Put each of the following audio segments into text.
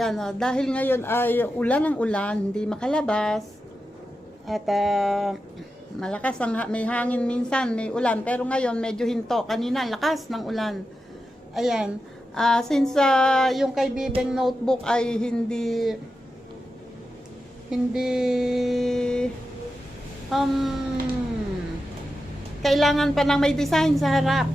Ayan, dahil ngayon ay ulan ng ulan, hindi makalabas. At malakas may hangin minsan, may ulan. Pero ngayon medyo hinto. Kanina lakas ng ulan. Ayan. Since yung kay Bibeng notebook ay hindi kailangan pa ng may design sa harap.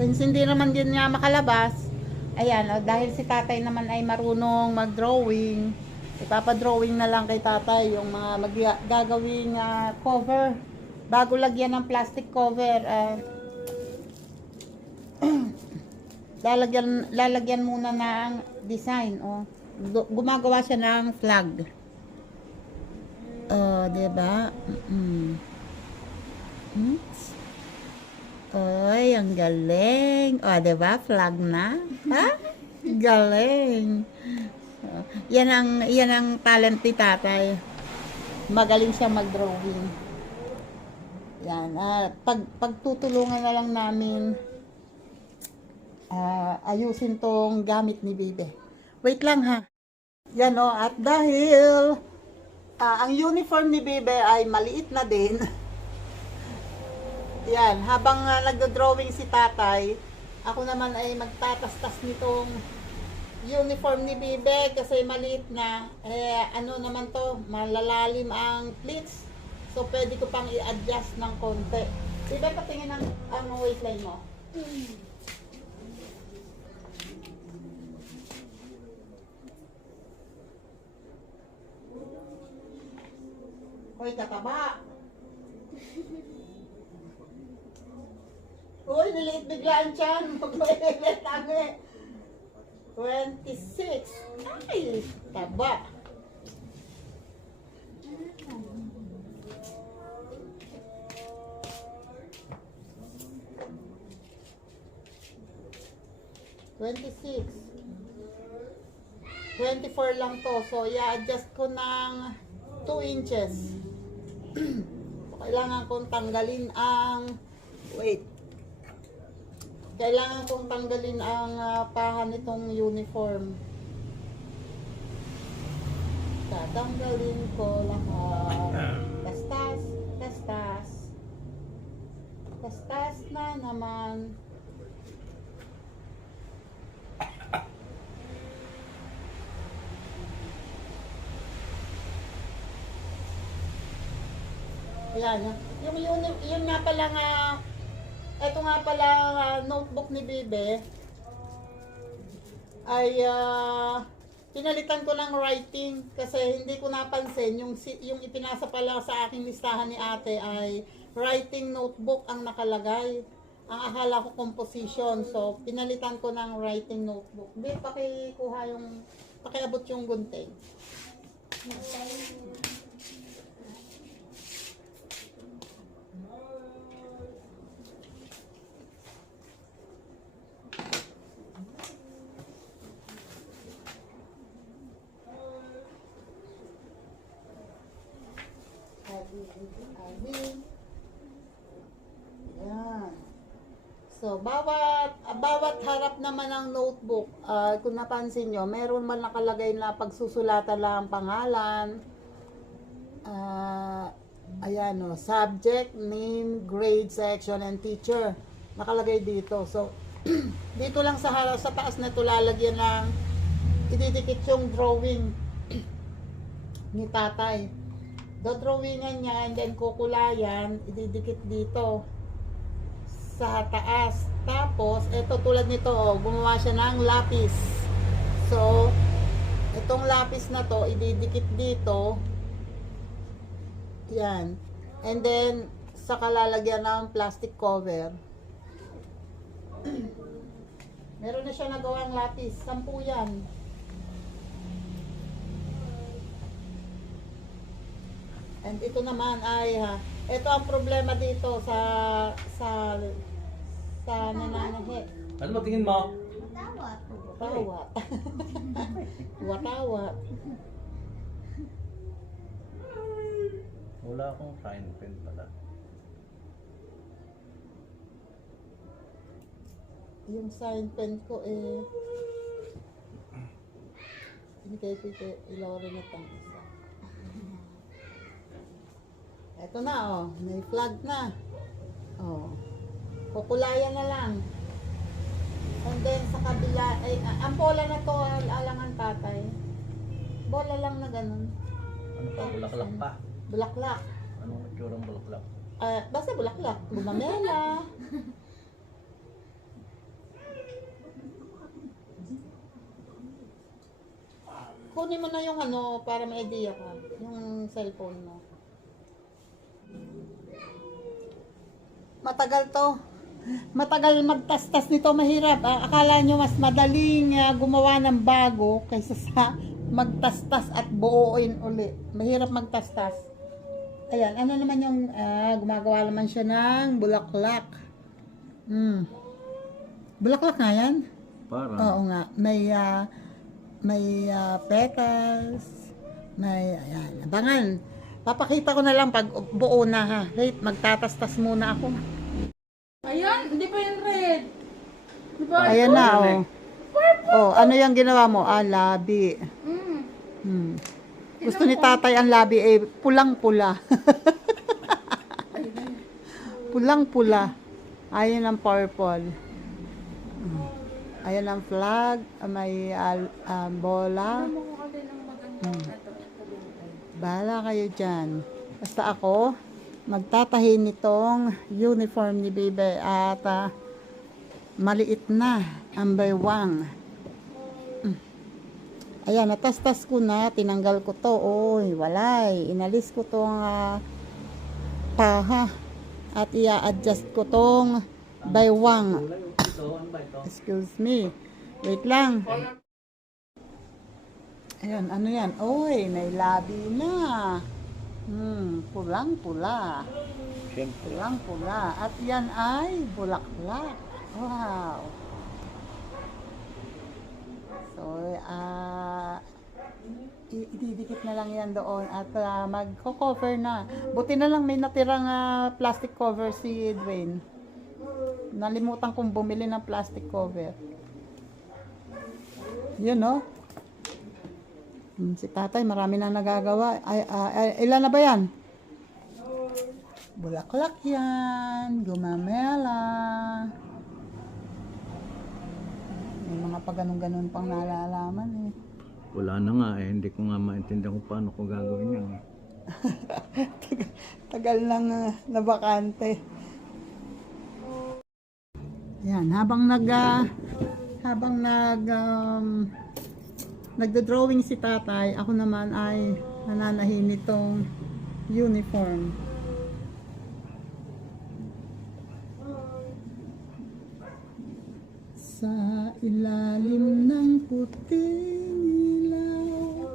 Since hindi naman din niya makalabas, ayan, dahil si tatay naman ay marunong mag-drawing, ipapadrawing na lang kay tatay yung mga gagawing cover. Bago lagyan ng plastic cover, lalagyan muna ng design. Gumagawa siya ng flag. Diba? Oy, ang galing. Diba? Flag na. Ha? Galing. Yan ang talent ni tatay. Magaling siya mag-drawing. Yan. Pagtutulungan na lang namin ayusin tong gamit ni Bibe. Wait lang ha. Yan at dahil ang uniform ni Bibe ay maliit na din. Yan, habang nagdo-drawing si tatay, ako naman ay magtatastas nitong uniform ni Bibe kasi maliit na. Ano naman to, malalalim ang pleats. So, pwede ko pang i-adjust ng konti. Bibe, patingin ang waistline mo. Hoy, tataba. Uy, niliit biglaan siya. Magmailit tangi. 26. Ay, taba. $26. 24 lang to. So, i-adjust ko ng 2 inches. Kailangan kong tanggalin ang paha nitong uniform. Tatanggalin ko lahat. Tastas na naman. Ayan, yung nga pala ito nga pala notebook ni Bibe ay pinalitan ko ng writing kasi hindi ko napansin yung ipinasa pala sa aking listahan ni ate ay writing notebook ang nakalagay. Ang akala ko composition, so pinalitan ko ng writing notebook. Bibe, pakiabot yung gunting. Yan. So, bawat harap naman ng notebook, kung napansin nyo, meron man nakalagay na pagsusulatan lang ang pangalan. Ayan subject, name, grade, section, and teacher. Nakalagay dito. So, dito lang sa taas na ito lalagyan ng ididikit yung drawing ni tatay. Drawingan niya and then kukulayan, ididikit dito sa taas. Tapos, ito tulad nito, gumawa siya ng lapis. So, itong lapis na to, ididikit dito. Yan. And then, saka lalagyan ng plastic cover. Meron na siya nagawang lapis. 10 yan. And ito naman ay ito ang problema dito sa nananahi. Ano mo tingin mo? Watawat. Watawat. Wala akong fine pen pala. Yung sign pen ko Hindi kayo pwede ilorin at ang isa. Eto na, oh. May flag na. Oh. Kukulayan na lang. And then sa kabila, ay, ang bola na to, alangan tatay. Bola lang na ganun. Ano pa? Bulaklak pa. Bulaklak. Anong itsurang bulaklak? Basta bulaklak. Gumamela. Kunin mo na yung ano, para may idea ka. Yung cellphone mo. Matagal to. Matagal magtastas nito, mahirap. Akala nyo mas madaling gumawa ng bago kaysa sa magtastas at buuin uli. Mahirap magtastas. Ayan, ano naman yung gumagawa naman siya ng bulaklak. Bulaklak nga yan? Para. Oo nga. May petals. May, ayan. Abangan. Papakita ko na lang pag buo na ha. Wait, magtatastas muna ako. Ayan, hindi pa yung red. Di ba? Ayan na, oh. Oh, ano yung ginawa mo? Labi. Gusto ni tatay ang labi eh, pulang-pula. Pulang-pula. Ayan ang purple. Ayan ang flag. May bola. Bahala kayo dyan. Basta ako, magtatahi nitong uniform ni Bebe at maliit na ang baywang. Ayan, natastas ko na, tinanggal ko to. Oy, walay. Inalis ko tong paha at i-adjust ko tong baywang. Ito, ano ba ito? Excuse me. Wait lang. Ayan, ano yan? Oy, may labi na. Pulang-pula. Siyempre. Pulang-pula. At yan ay bulaklak. Wow. So, ididikit na lang yan doon at magko-cover na. Buti na lang may natirang plastic cover si Dwayne. Nalimutan kong bumili ng plastic cover. Yun, no? Si tatay, marami na nagagawa. Ilan na ba yan? Bulaklak yan. Gumamela. May mga pag-ganon-ganon pang nalalaman eh. Wala na nga eh. Hindi ko nga maintindihan kung paano ko gagawin yan. Tagal lang na bakante. Yan, habang nagdo-drawing si tatay, ako naman ay nananahin nitong uniform. Sa ilalim ng puting ilaw,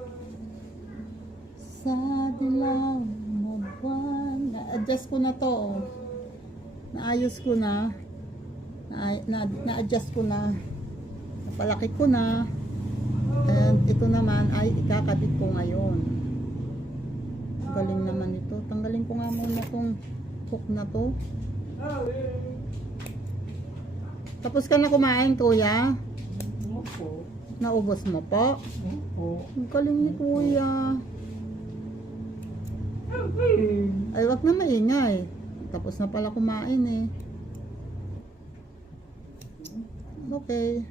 sa dilaw na buwan. Na-adjust ko na to, oh. Naayos ko na. Na-adjust ko na. Napalaki ko na. And ito naman ay ikakabit ko ngayon. Galing naman ito. Tanggalin ko nga muna itong hook na to. Tapos ka na kumain, kuya? Opo. Naubos mo po? Opo. Ang galing ni kuya. Ay, wag na maingay. Tapos na pala kumain eh. Okay.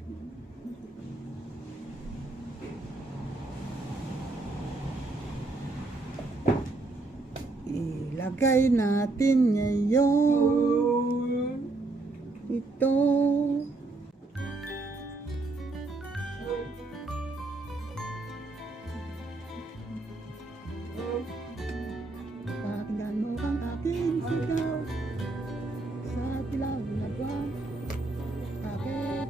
Ilagay natin ngayon ito. Pakinggan mo ang aking sigaw sa dilaw na buwan. Bakit?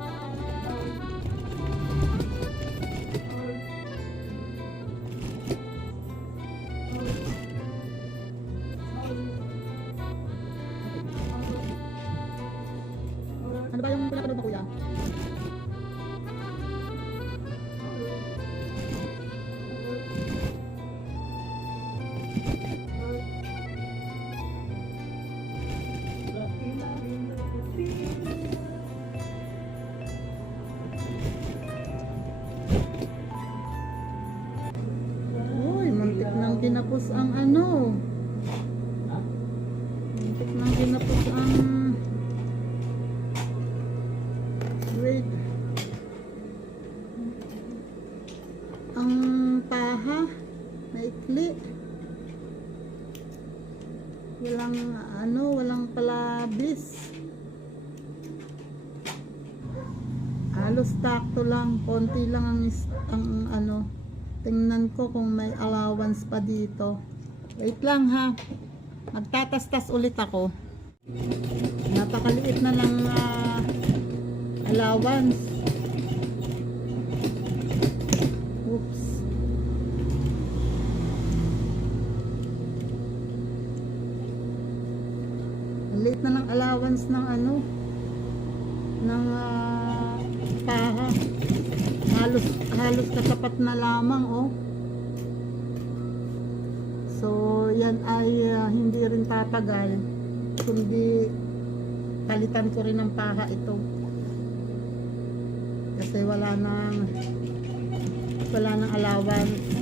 Ano ba yung pinapanood mo, kuya? Muntik nang ginapos ang grade. Ang paha, maikli. Walang walang palabis. Halos takto lang, konti lang ang tingnan ko kung may allowance pa dito. Wait lang ha. Magtatastas ulit ako. Napakaliit na lang allowance. Oops. Ang liit na ng allowance ng paha. Halos katapat na lamang So yan ay hindi rin tatagal kundi palitan ko rin ng paha ito kasi wala nang allowance.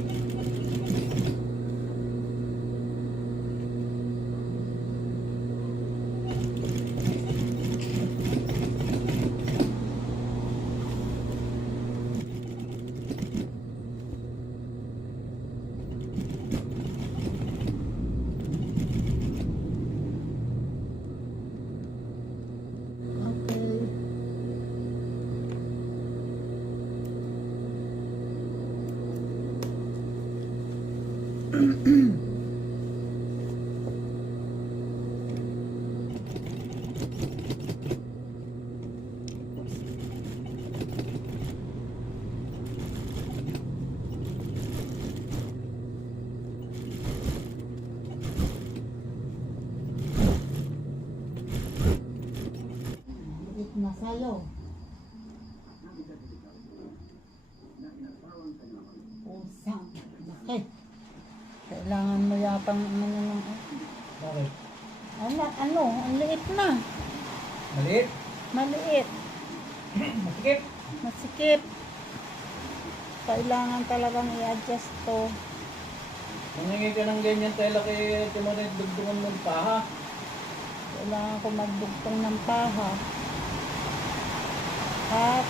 Okay. Liit na sayo. Pusang laki. Kailangan mo yatang Bakit? ang liit na. Maliit? Maliit. Masikip? Masikip. Kailangan talagang i-adjust to. Mangingi ka ng ganyan tayo laki timorin dugtungan mo ng paha. Kailangan ko magdugtong ng paha. At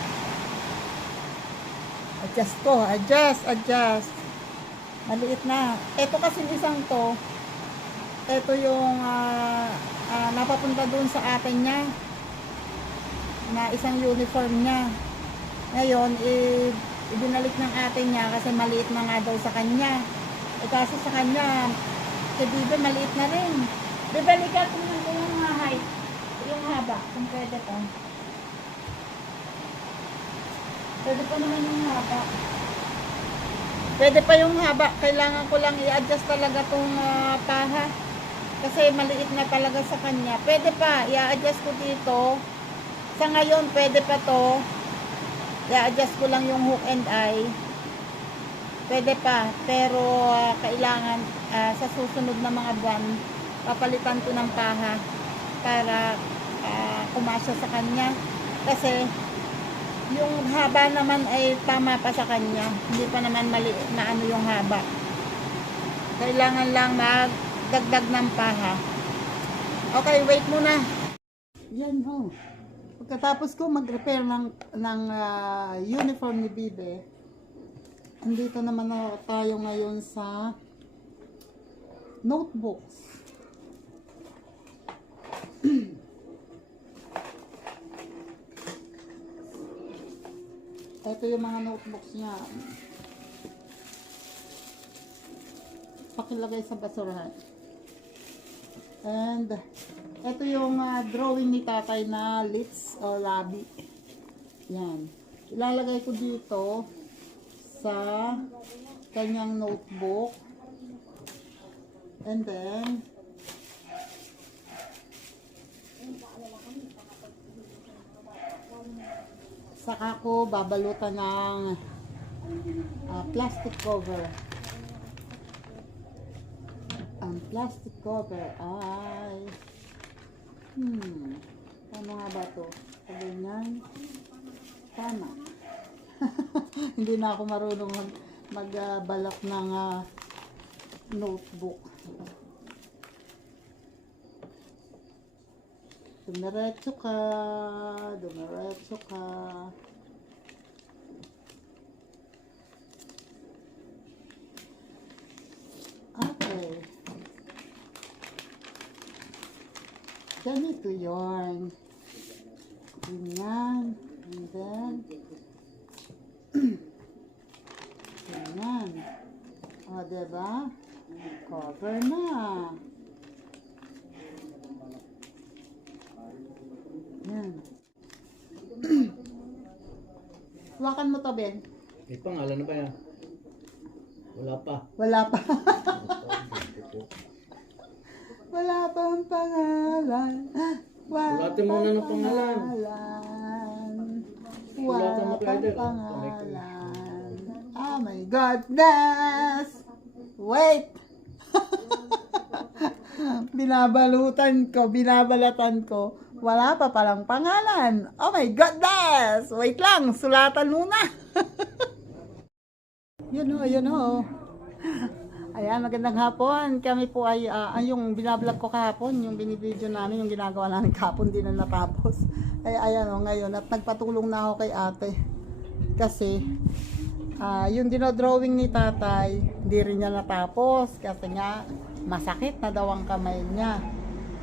adjust ko. Adjust. Maliit na. Ito kasi isang to. Ito yung napapunta doon sa atin niya. Na isang uniform niya. Ngayon, ibinalik ng atin niya kasi maliit na nga daw sa kanya. Kaso sa kanya, si Bibe maliit na rin. Bibalikan ko yung height, yung haba, kung pwede pa. Pwede pa naman yung haba. Pwede pa yung haba. Kailangan ko lang i-adjust talaga tong paha. Kasi maliit na talaga sa kanya. Pwede pa, i-adjust ko dito. Sa ngayon, pwede pa to. I-adjust ko lang yung hook and eye. Pwede pa, pero kailangan sa susunod na mga buwan, papalitan ko ng paha para kumasya sa kanya. Kasi yung haba naman ay tama pa sa kanya. Hindi pa naman mali na yung haba. Kailangan lang magdagdag ng paha. Okay, wait muna. Yan Pagkatapos ko mag-repair ng uniform ni Bibe, andito naman tayo ngayon sa notebooks. Ito yung mga notebooks niya. Pakilagay sa basurahan. And ito yung drawing ni tatay na lips o labi. Yan. Ilalagay ko dito sa kanyang notebook. And then saka ko babalutan ng plastic cover. Ang plastic cover ay ano nga ba to? Ganyan. Tama. Hindi na ako marunong magbalak ng notebook. Dumiretso ka. Dumiretso ka. Okay. Ganito yun. Ganyan. And then, ganyan. O, diba? Cover na. Yan. Hawakan mo to, Ben. May pangalan na ba yan? Wala pa. Wala pa. Wala pa ang pangalan. Sulatin mo na ng pangalan. Wala Sulatin mo, pang Ryder. pangalan. Oh my goodness! Wait! Binabalatan ko. Wala pa palang pangalan. Oh my goodness! Wait lang, sulatan muna. Yun o. Ayan, magandang hapon. Kami po ay, yung binablog ko kahapon, yung binibideo namin, yung ginagawa namin kahapon, di na natapos. Ay, ayan o, ngayon, at nagpatulong na ako kay ate. Kasi, yung dinodrawing ni tatay, hindi rin niya natapos. Kasi nga, masakit na daw ang kamay niya.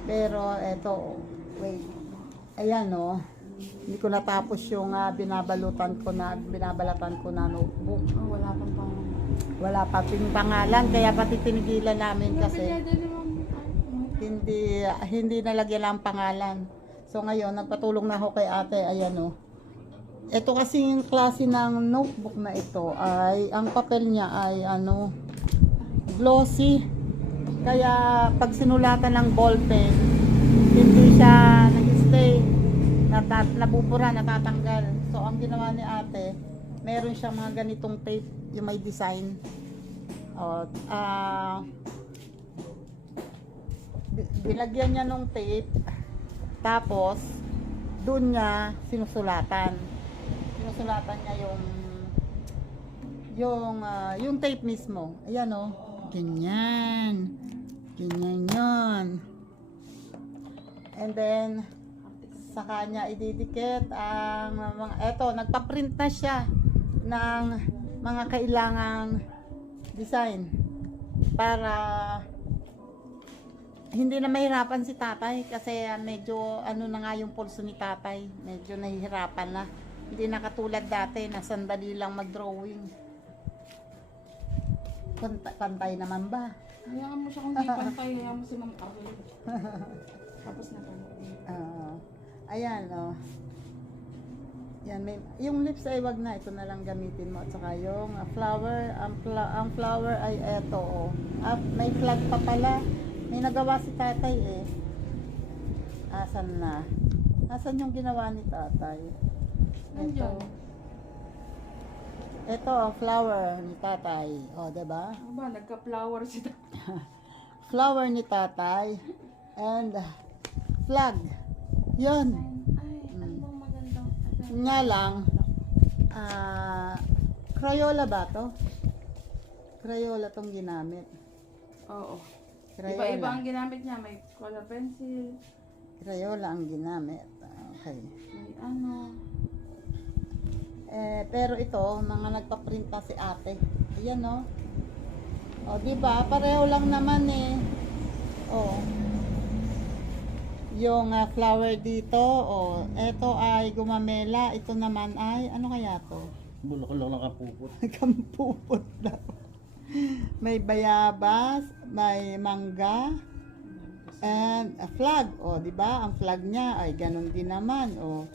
Pero, eto, wait. Ayan o, hindi ko natapos yung binabalatan ko na notebook. Oh, wala pang pangalan. Wala pa ping pangalan, kaya pati tinigilan namin kasi hindi nalagyan ang pangalan. So ngayon, nagpatulong na ako kay ate, ayan o. Ito kasi yung klase ng notebook na ito ay, ang papel niya ay glossy. Kaya pag sinulatan ng ballpen, hindi siya nag-stay, nabubura, natatanggal. So ang ginawa ni ate, meron siyang mga ganitong tape, yung may design. Bilagyan niya nung tape, tapos doon niya sinusulatan niya yung tape mismo. Ayan o, ganyan yun. And then sa kanya ididikit ang mga, eto, nagpa-print na siya ng mga kailangang design para hindi na mahirapan si tatay kasi medyo na nga yung pulso ni tatay, medyo nahihirapan na, hindi na katulad dati na sandali lang mag-drawing. Pantay naman ba? Hayaan mo siya kung di pantay, hayaan mo si Ma'am Arlene. Tapos na tayo. Ayan o. Yan, yung lips ay wag na, ito na lang gamitin mo. At saka yung flower, ang flower ay eto o. May flag pa pala. May nagawa si tatay eh. Asan na? Asan yung ginawa ni tatay? Nandiyan. Ito, flower ni tatay. O, diba? Ano ba, nagka-flower si Flower ni tatay. And flag. Yun. Ay, ano bang magandang... Nga lang, Crayola ba to? Crayola tong ginamit. Oo. Crayola. Iba-iba ang ginamit niya. May color pencil, Crayola ang ginamit. Okay. may ano... Pero ito, mga nagpa-print na si ate. Ayan o. O, diba? Pareho lang naman eh. O. Yung flower dito, o. Ito ay gumamela. Ito naman ay, ano kaya to? Bulok lang nakapupot. Kampupot daw. May bayabas, may mangga, and a flag. O, diba? Ang flag niya ay ganun din naman. O,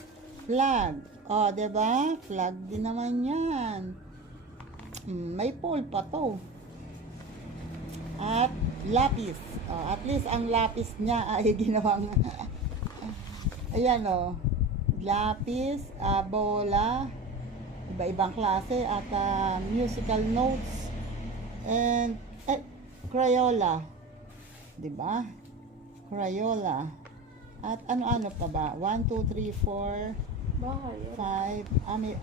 flag. O, diba? Flag din naman yan. May pole pa to. At lapis. O, at least ang lapis niya ay ginawang ayan o. Lapis, bola, iba-ibang klase at musical notes and Crayola. Diba? Crayola. At ano-ano pa ba? 1, 2, 3, 4 Bahay. 5,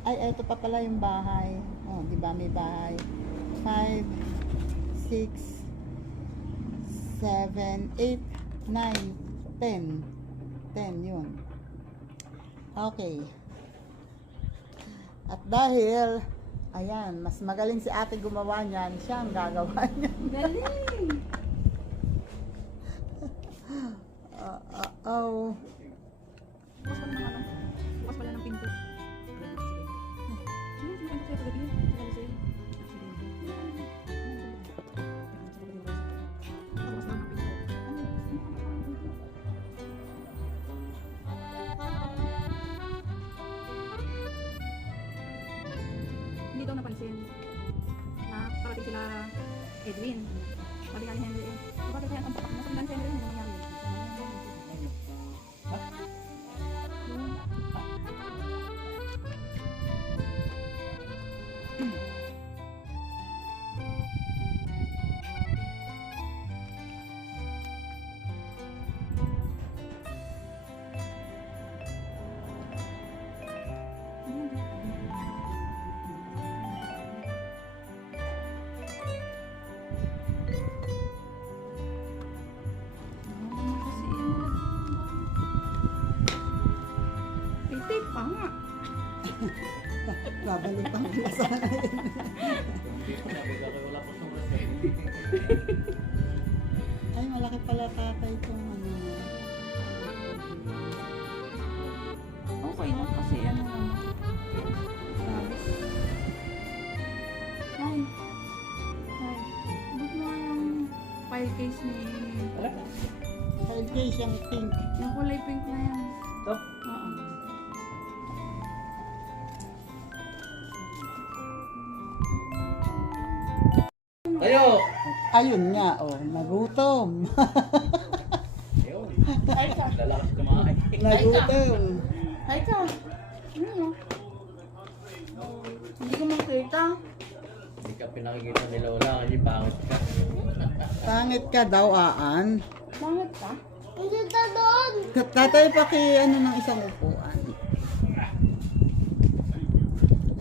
ay, ito pa pala yung bahay. Oh, di ba may bahay? 5, 6, 7, 8, 9, 10. 10, yun. Okay. At dahil, ayan, mas magaling si ate gumawa niyan, siya ang gagawa niyan. Galing! Oh. Bukas pala ng ano? Bukas pala ng pinto. Sino pinto sa'yo kagabi? Sinabi sa'yo? Bukas pala ng pinto. Hindi daw napansin na parating sila Edwin. Sabi nga ni Henry eh, bakit kaya ang papak? Nasundan si Henry, ano nangyari? Tape pa nga. Babalik pang sana yun. Sabi ko wala po sumas eh. Ay, malaki pala tatay itong ano. Okay lang kasi ano lang. Promise. Ay. Ay. Ba't mo yung file case ni... Wala. Child case yung pink. Yung kulay pink na yan. Ito. Oo. Tayo! Ayun nga, oh, nagutom. Ayun. Ay ka. Lalakas kumain. Nagutom. Ay ka. Ano? Hindi ko makita. Hindi ka pinakikita ni Lola kasi pangit ka. Pangit ka daw, Aan. Bakit ka? Tatay pa ano ng isang upuan.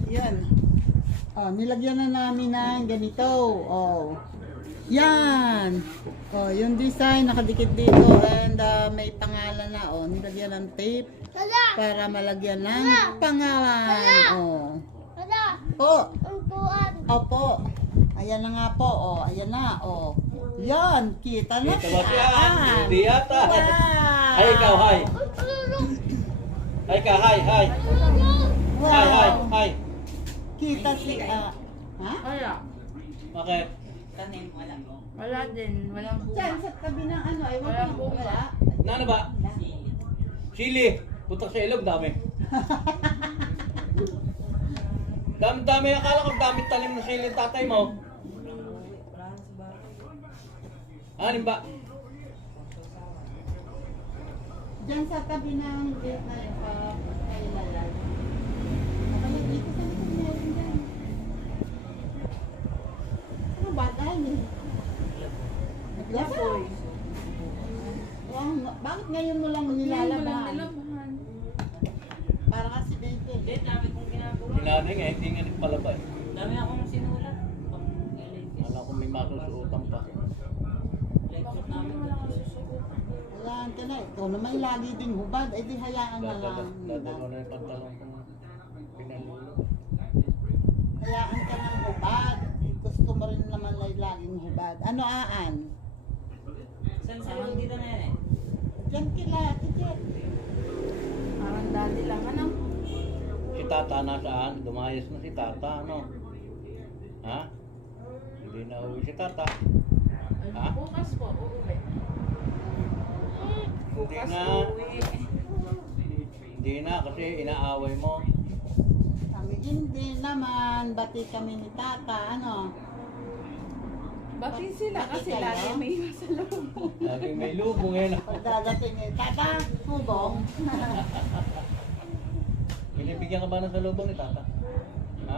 Yan. Oh, nilagyan na namin ng ganito. Oh. Yan. Oh, yung design nakadikit dito and may pangalan na. Oh, nilagyan ng tape para malagyan ng pangalan. Oh. Po. Opo. Ayan na nga po. Oh, ayan na. Oh. Yan, kita na Kita ba siya? Aan. Hindi yata. Wow. Hi, ikaw, hi. Hi ka, hi, hi. Wow. Hi, hi, hi. Kita si ha? Wala. Bakit? Wala din. Walang Diyan bunga. sa tabi ng ano ay Walang bunga. Na ano ba? Chili. Putak sa ilog, dami. Dami-dami. Akala ko dami talim na sili yung tatay mo. Anin ba? Diyan sa tabi ng gate na yun kay Lalay. Kaya dito sa likod meron dyan. Ano ba? Dahil eh. Naglapoy. Wow, bakit ngayon mo lang Walang nilalabahan? nilabahan. Para kasi 20. Sinanay nga, hindi nga nagpalaba eh. Dami akong sinulat. Alam ko may masusuotan pa. Lecture namin. Ayan ka na. Ikaw naman lagi ding hubad. Ay di hayaan na lang. Dadalo na yung pantalon ko pinalulo. Hayaan ka ng hubad. Gusto mo rin naman ay laging hubad. Ano Aan? Saan sa lang dito na yan eh? Diyan kila, tijet. Parang daddy lang. Ano? Si Tata nasaan? Dumayas na si Tata, ano? Ha? Hindi na uwi si Tata. Ha? Bukas po. Uuwi. Hindi Bukas na. uuwi. Hindi na kasi inaaway mo. Kami hindi naman. Bati kami ni Tata. Ano? Bati sila kasi Bati kayo? lagi may iwas sa loob. Laging may lubong eh. Pag dadating ni Tata, hubong. Binibigyan ka ba ng salubong ni Tata? Ha?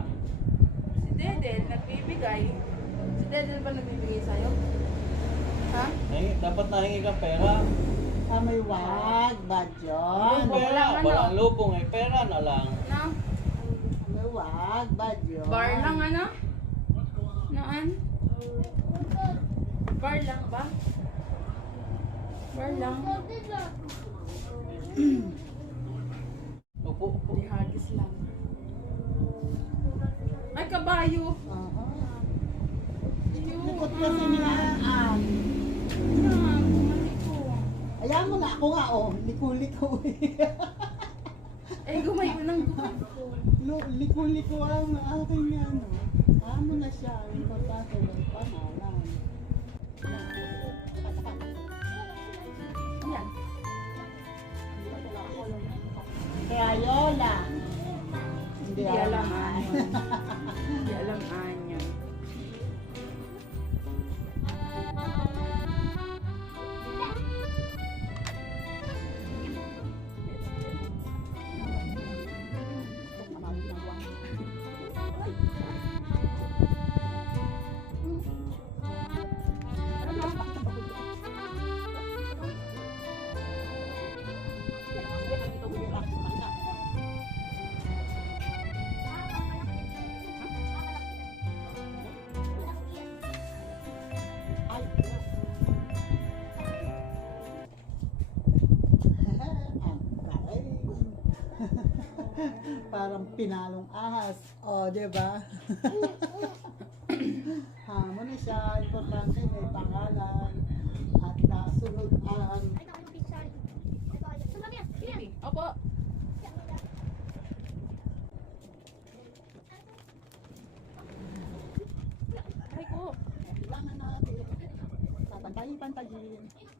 Si Dedel nagbibigay. Si Dedel ba nagbibigay sa'yo? Ha? Dapat nahingi ka pera. May wag, bad yun. Lubong Pera, lang, ano? walang lubong eh. Pera na lang. Na? May wag, bad yun. Bar lang ano? Naan? Bar lang ba? Bar lang? Upo, upo. Di hagis lang. Ay, kabayo. Aha. Likot kasi nilaan. Yan, bumalik ko. Ayan mo na ako nga, oh. Liko-liko eh. Eh, gumayo ng gumay ko. Liko-liko ang aking ano. Amo na siya. Importante ng pangalan. Yan. Crayola. Hindi alam anyo. Hindi alam anyo. Ay. Ang galing. Parang pinalong ahas. O, di ba? Hamon na siya. Importante may pangalan. At nasunod ang Opo. Ay ko. kailangan natin. Papantayin. Okay.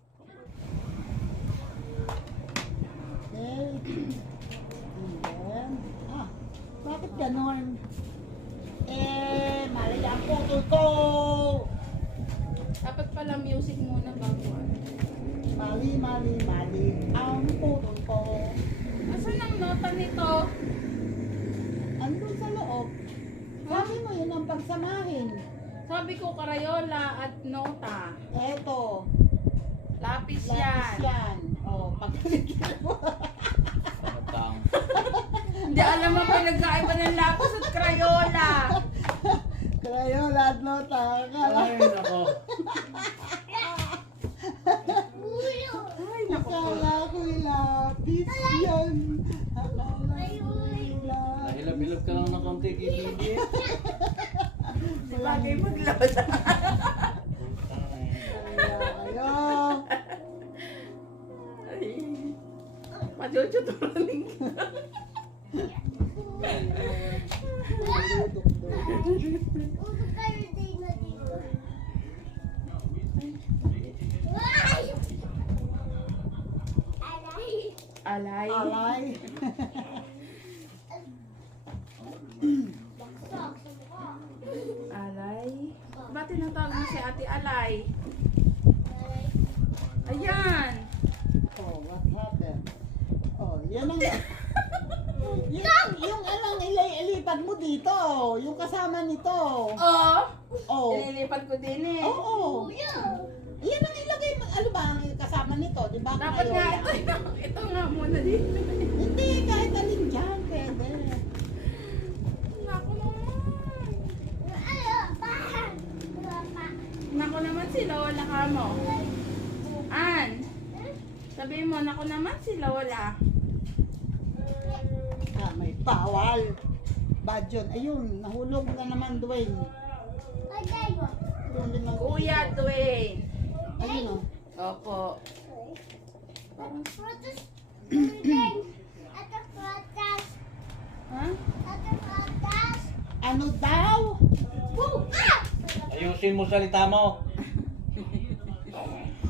And then, bakit ganon? Mali ang putol ko! Dapat pala music muna bago ano. Mali ang putol ko. Asan ang nota nito? Andun sa loob. Sabi mo yun ang pagsamahin. Sabi ko Crayola at nota. Eto, Lapis lapis yan. yan. O, pagkalitin mo. Pamatang. Hindi alam mo pa nagkaiba ng lapis at Crayola. Crayola at nota. Ay, nako. Ay, naku. Akala ko'y lapis yan. Akala ko'y lapis. Nahilab-hilab ka lang ng konti, Kiki. Di bagay maglola. Kaya Ay. Pachuchuturaning ka. Alay. alay. Alay. Ba't tinatawag mo si Ate Alay? Ayan. Oh, what happened? Oh, yan ang... yung alang ilipad mo dito. Yung kasama nito. Oh. Oh. Ililipat ko din eh. Oo. Yan ang ilagay mo. Ano ba ang kasama nito? Di ba? Dapat nga Crayola? ito nga muna dito. Hindi, kahit alin dyan. Pwede. Naku naman. Naku naman si Lola ka mo. An. Sabihin mo, naku naman si Lola. May bawal. Bad yun. Ayun, nahulog na naman, Dwayne. Yung limang Kuya piso. Dwayne. Ayun o. Opo. Ha? Ano daw? Ayusin mo salita mo.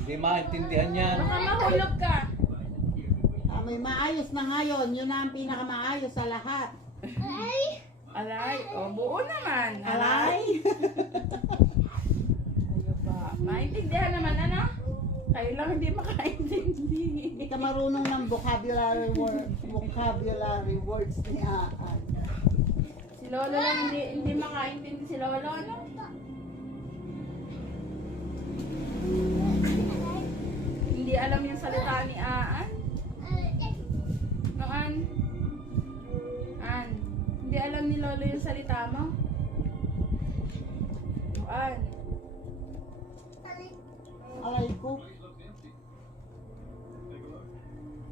Hindi maintindihan yan. Baka mahulog ka. May maayos na ngayon. Yun na ang pinakamaayos sa lahat. Alay. O, buo naman. Alay? Ayo ba? Maintindihan naman, ano? Kayo lang hindi makaintindi. Hindi ka marunong ng vocabulary words ni Aan. Si Lolo lang hindi makaintindi si Lolo, ano? Hindi alam yung salita ni Aan. No, An? An, hindi alam ni Lolo yung salita mo? No, An? Alay ko.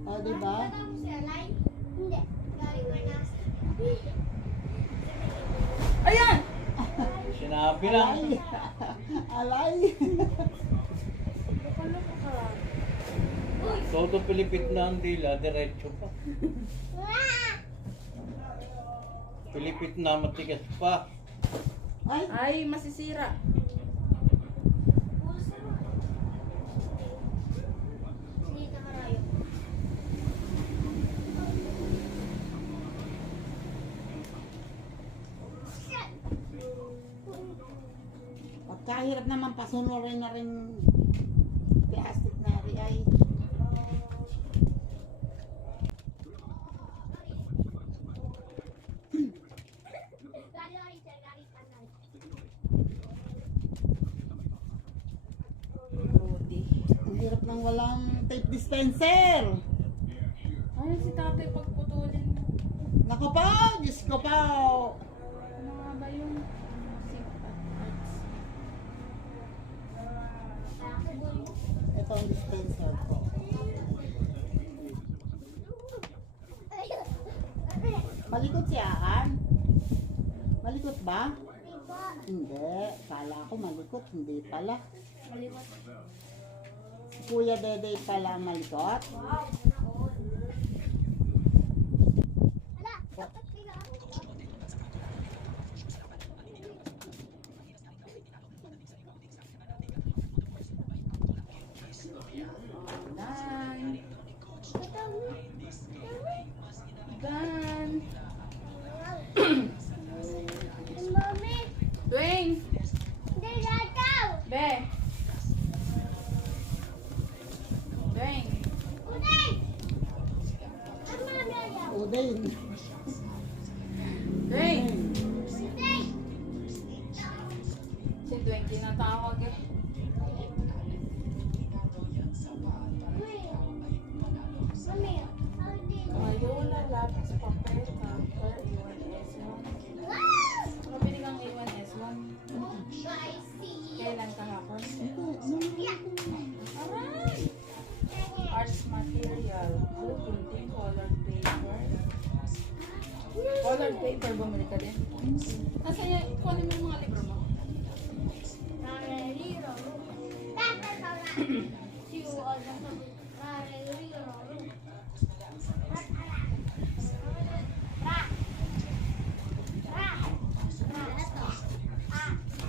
O, diba? Ayan! Sinabi lang. Alay. Alay. Loko-loko ka. Todo pilipit na ang dila, diretso pa. Pilipit na, matigas pa. Ay, Ay, masisira. pagkahirap naman pasunurin na rin plastic na rin ay. Rudy. Ang hirap nang walang tape dispenser. Ay, si tatay pagputulin mo. Nako po, Diyos ko po. Ano nga ba yung music at arts? Ito ang dispenser ko. Malikot siya, An? Malikot ba? Hindi. Kala ko malikot, hindi pala. Malikot. Si Kuya Dede pala ang malikot. Dan. Dwayne. Be. Dwayne. Udin. Dwayne. Si Dwayne tinatawag eh. Ayun, lapis, papel, camper, A1S1. Mabili kang A1S1. Kailan kahapon? Aray! Arts material. Blue printing, colored paper. Colored paper, bumili ka din? Nasa yan, kunin mo yung mga libro mo.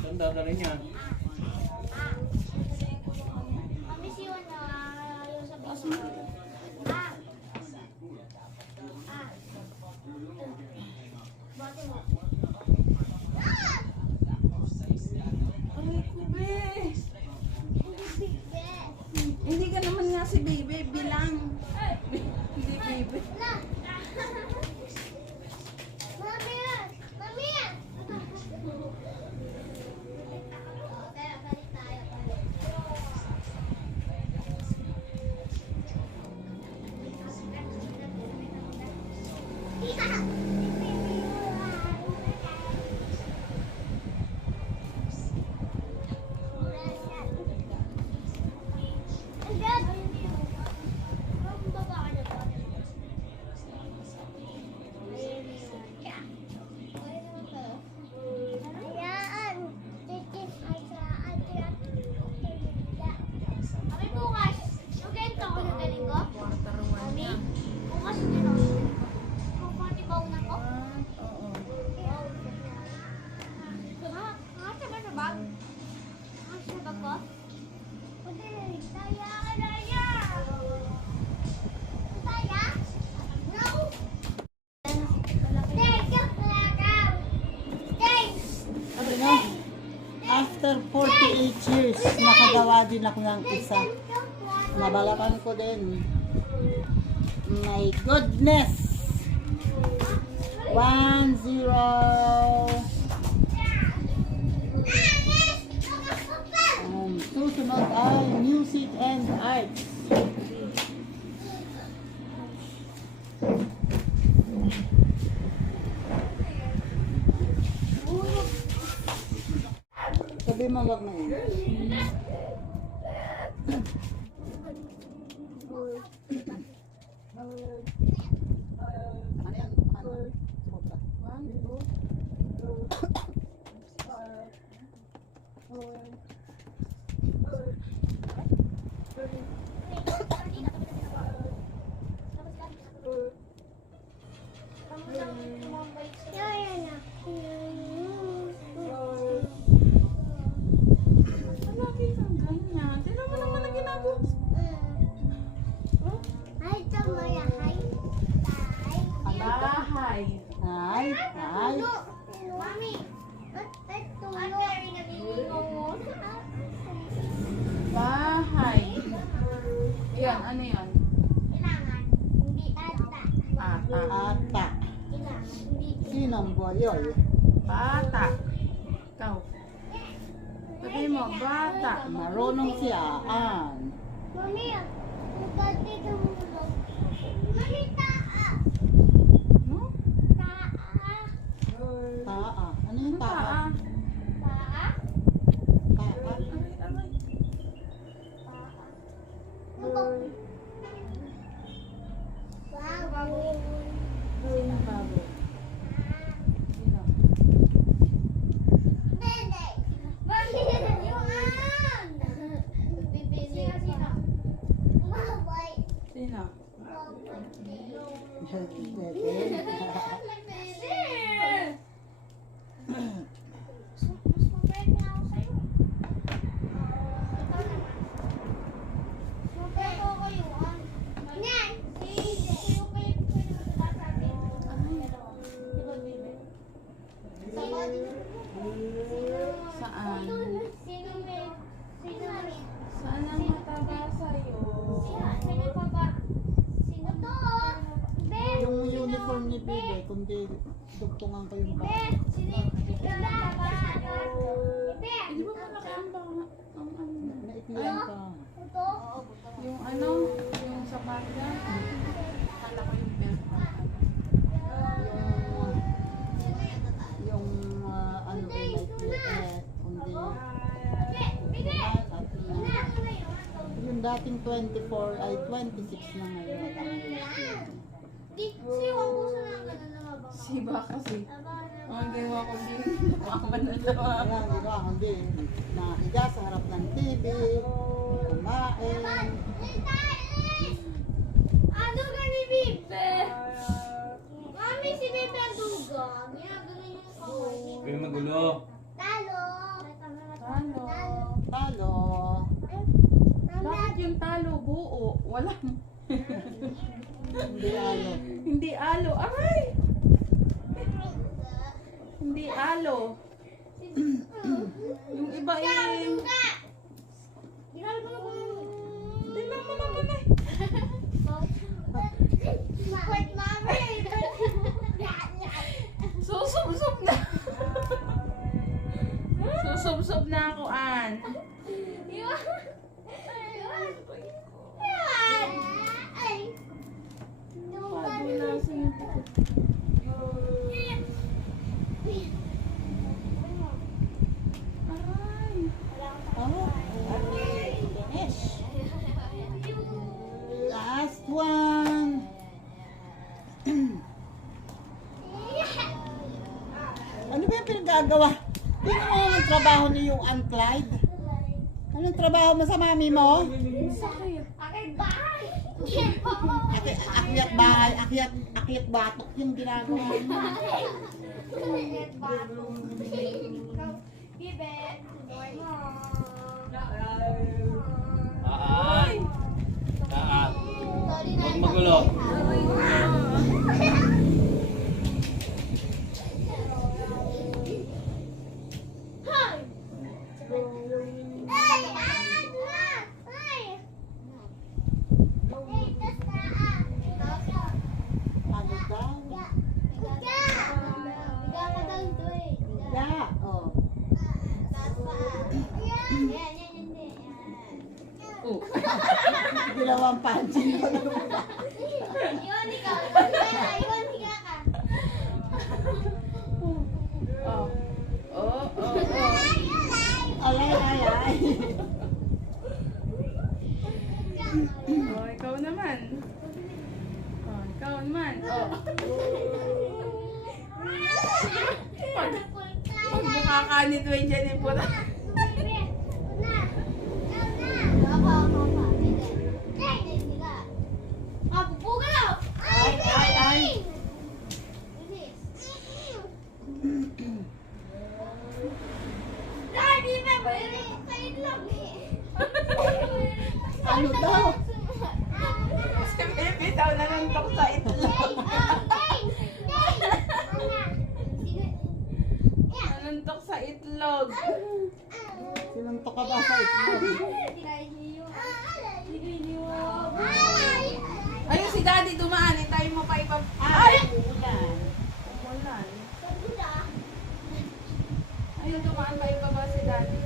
Saan dadalhin yan? Aray ko, be! Hindi ka naman nga si baby, bilang. Hindi baby. Sabi no, after 48 years, nakagawa din ako ng isa. Nabalakan ko din. My goodness! 1-0. Susunod ay music and arts. Sabi mo wag na yun. Bahay. Ay, ay. Mami, Bahay. Yan, ano yan? kailangan hindi ata. Ata. Ata. Kailangan hindi. Sino ang boyoy? Bata. Ikaw. Sabi mo, bata. Marunong si Aan. Mami, magkati tumulong. Mami, taa. No? Taa. Taa. Ano yung Taa. taa? Taa? Taa. Aray, aray. Wow. Wow. Sino bago? Sino? Dede. Mami, yung an. Bibili ka. Mabay. Sino? Saan? Saan ang mataba sa'yo? Yung uniform ni Bibe, kundi dugtungan ko yung bata. Eh, di ba malaki ang baka? Ang ano? Naikliyan ka. Yung ano? Yung sa banda? Akala ko yung belt pa. Yung ano ba naikliyan kundi yung dating 24 ay 26 na ngayon. Siba kasi. Ang ginawa ko din. Makaman na naman. Kaya ang ginawa ko din, nakahiga sa harap ng TV, kumain. Ano ka ni Bibe? Mami, si Bibe ang duga. Ginagano yung kaway. Kayo magulo. Talo. Talo. Talo. Bakit yung talo buo? Wala. Hindi ano. Hindi alo. Aray! Hindi alo. Yung iba eh. Ginagano ko. Hindi lang mo naman eh. Wait, Mami. Susub-sub na. Susub-sub na ako, An. Padunasan yung tikot. Aray. Oh, finish. Last one. Ano ba yung pinagagawa? Tingnan mo yung trabaho ni yung Clyde. Anong trabaho mo sa mami mo? Sakit. Akyat bahay, akyat batok yung ginagawa mo. Aan. Aan. Huwag magulo. Ano daw? Yeah, oh. Oh. Ginawang pancing ko na. Oh. Oh, oh, oh. Alay, alay. Oh, ikaw naman. Oh, ikaw naman. Oh. Pag mukha ka ni Dwayne dyan yung puta. Ay, ay, ay. Ano daw? Si Baby daw nanuntok sa itlog. Hey! ka ba sa itlog? Ayun si Daddy dumaan, hintayin mo pa ibang... Ay! Ulan. Umulan. Ayun dumaan pa ibaba si Daddy.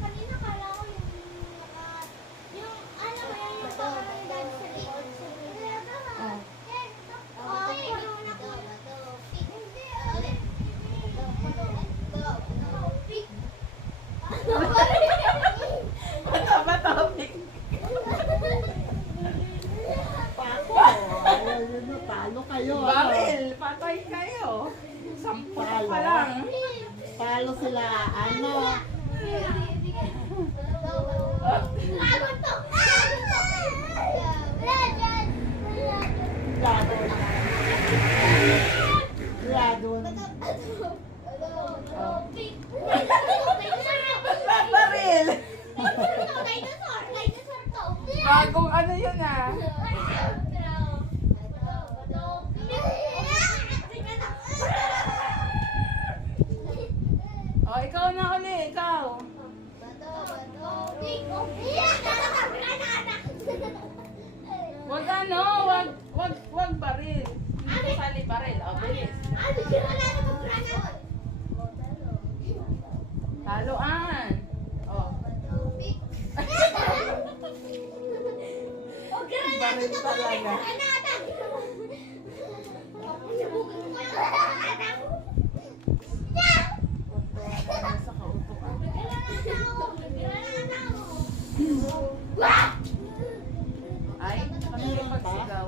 Kanina kala ko yung ano ba yan, yung pangalan ni Daddy sa likod. Oh. Ay, puno na ko. Hindi, ulit. Ano ba topic? Pako. Ayun, talo kayo. ano? Baril, patay kayo. 10 pa lang. Talo sila. Ano? Lagon to! Lagon to! Legend! Ladon. Ladon. Baril! Dinosaur! Dinosaur to! Bagong ano yun ah. O, ikaw na uli, ikaw. Wag ano, wag baril. Hindi ko sali baril. O, bilis. Taluan. O, baril talaga. Sa kautukan. Ay, kami yung pagsigaw.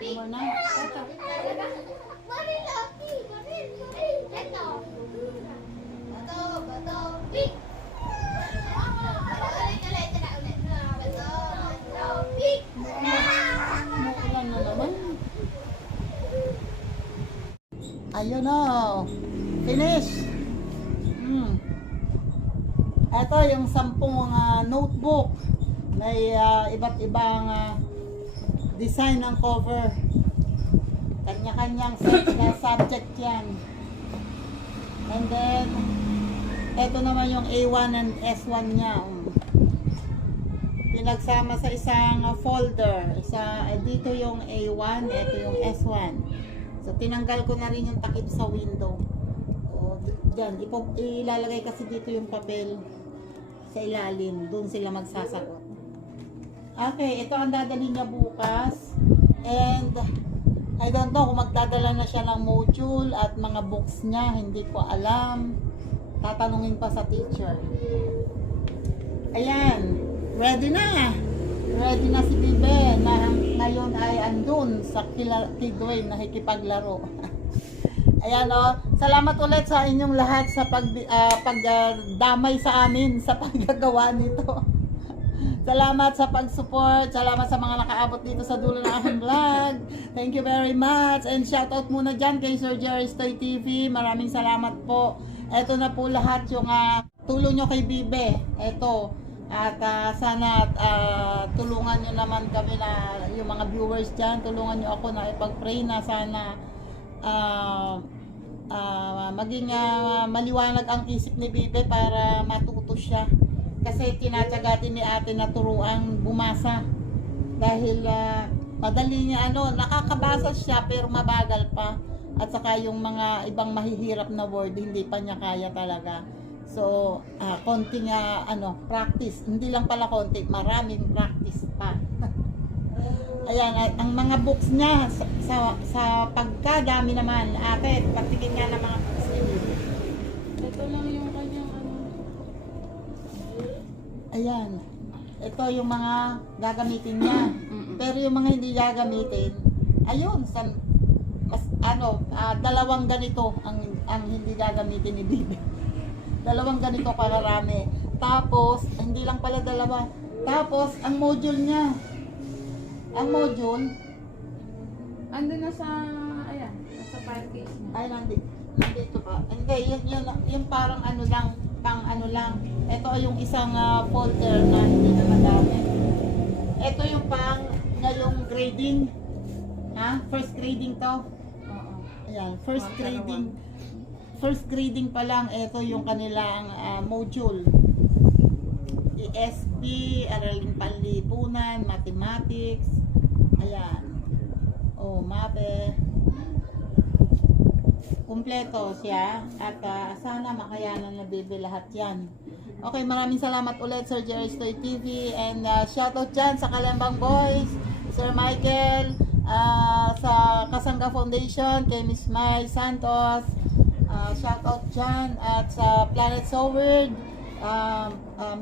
Ano na? Umuulan na naman. Ayun na. Finish. Ito yung 10 notebook. May iba't ibang design ng cover. Kanya-kanyang subject yan. And then, ito naman yung A1 and S1 niya. Pinagsama sa isang folder. Dito yung A1, ito yung S1. So, tinanggal ko na rin yung takip sa window. O, dyan, ilalagay kasi dito yung papel sa ilalim. Doon sila magsasagot. Okay, ito ang dadalhin niya bukas. And, I don't know kung magdadala na siya ng module at mga books niya. Hindi ko alam. Tatanungin pa sa teacher. Ayan. Ready na. Ready na si Bibe na ngayon ay andun sa Kidway nakikipaglaro. Ayan o. Salamat ulit sa inyong lahat sa pagdamay sa amin sa paggagawa nito. Salamat sa pag-support. Salamat sa mga nakaabot dito sa dulo ng aking vlog. Thank you very much. And shoutout muna dyan kay Sir Jerry Stoy TV. Maraming salamat po. Ito na po lahat yung tulong nyo kay Bibe. Ito. At sana tulungan nyo naman kami na yung mga viewers dyan. Tulungan nyo ako na ipag-pray na sana maging maliwanag ang isip ni Bibe para matuto siya. Kasi tinatsaga din ni ate na turuan bumasa. Dahil madali niya nakakabasa siya pero mabagal pa. At saka yung mga ibang mahihirap na word hindi pa niya kaya talaga. So, konting practice. Hindi lang pala konti, maraming practice pa. Ayan, ang mga books niya sa pagkadami naman. Ate, patingin nga ng mga books niya. Ito lang yung kanyang Ayan. Ito yung mga gagamitin niya. Pero yung mga hindi gagamitin, ayun, dalawang ganito ang hindi gagamitin ni Bibi. Dalawang ganito kararami. Tapos, hindi lang pala dalawa. Tapos, ang module niya. Ang module, ando na sa, ayan, nasa file case niya. ay nandito pa. Hindi, yung parang lang. Ito yung isang folder na hindi na madami. Ito yung ngayong grading. First grading to. Oo. Ayan, first grading pa lang. Ito yung kanilang module. ESP, Araling Panlipunan, Mathematics. Ayan. Oh, MAPE. Kumpleto siya at sana makayanan na baby lahat yan. Okay, maraming salamat ulit Sir Jerry Stoy TV and shoutout dyan sa Kalembang Boys, Sir Michael, sa Kasangga Foundation, kay Miss Mai Santos, shoutout dyan at sa Planet So Weird,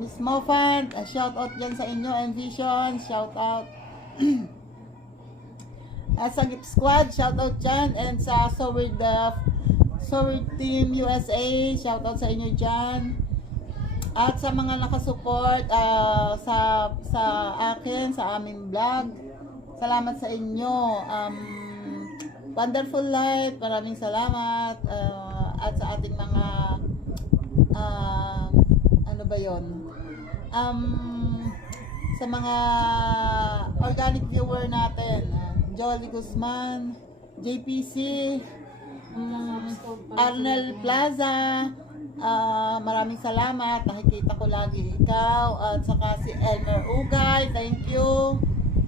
Miss Mofan, shoutout dyan sa inyo, Envision, shoutout. At sa Gift Squad, shoutout dyan and sa So Weird Team USA, shoutout sa inyo dyan. At sa mga nakasupport sa akin, sa aming vlog, salamat sa inyo. Wonderful Life, maraming salamat. At sa ating mga, ano ba yon? Sa mga organic viewer natin, Jolly Guzman, JPC, Arnel Plaza, maraming salamat, nakikita ko lagi ikaw, at saka si Elmer Ugay, thank you,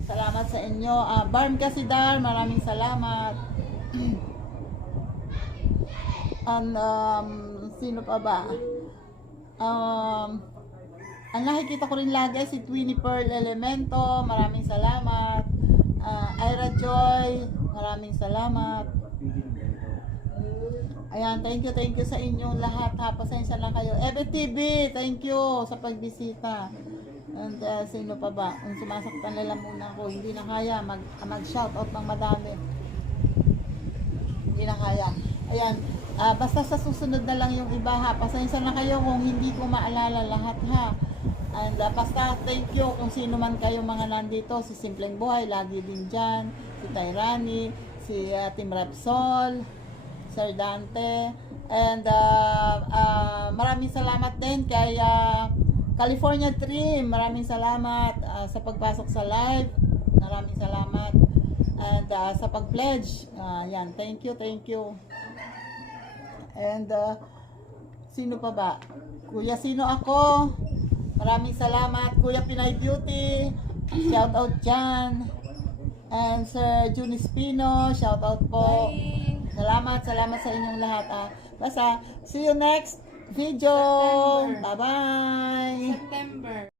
salamat sa inyo. Barm Kasidar, maraming salamat. And sino pa ba? Ang nakikita ko rin lagi si Twinnie Pearl Elemento, maraming salamat. Ira Joy, maraming salamat. Ayan, thank you sa inyong lahat ha. Pasensya lang kayo. TV, thank you sa pagbisita. And sino pa ba? Kung sumasaktan na lang muna ako, hindi na kaya mag-shoutout ng madami. Hindi na kaya. Ayan, basta sa susunod na lang yung iba ha. Pasensya na kayo kung hindi ko maalala lahat ha. And basta thank you kung sino man kayo mga nandito. Si Simpleng Buhay, lagi din dyan. Si Tairani, si Team Repsol, Sir Dante, and maraming salamat din kay California Dream, maraming salamat sa pagpasok sa live, maraming salamat, and sa pag-pledge, yan, thank you, and sino pa ba? Kuya Sino Ako, maraming salamat. Kuya Pinay Beauty, shout out dyan, and Sir Juni Spino, shout out po. Salamat sa inyong lahat. Basta, see you next video. Bye-bye. September.